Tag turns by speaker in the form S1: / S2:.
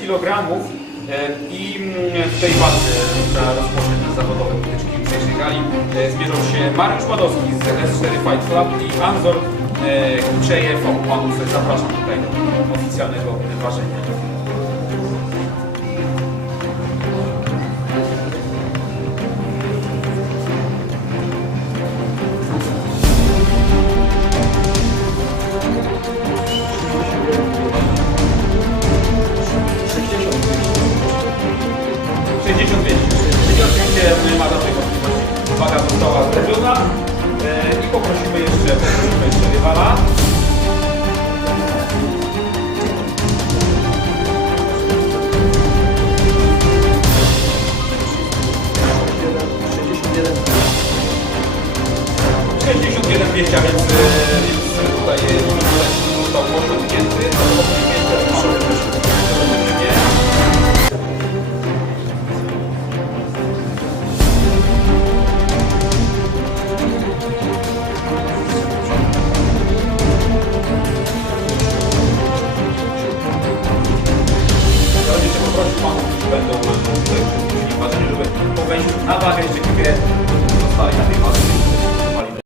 S1: kilogramów e, i mm, w tej walce na rozpoczęciu zawodowym wytyczki jutrzejszej gali e, zmierzą się Mariusz Madowski z S4 Fight Club i Anzor e, Kuczejew. Panów zapraszam tutaj do oficjalnego ważenia. Sześćdziesiąt Czyli oczywiście nie ma żadnej wątpliwości. Waga została zrobiona e, i poprosimy jeszcze, poprosimy jeszcze rywala. Jeden wieścia, więc, e, więc tutaj e, został osiągnięty. korespondent będą mogli tutaj uczestniczyli w ważeniu, żeby powiększyć na wagę jeszcze, które zostali na tej ważeniu.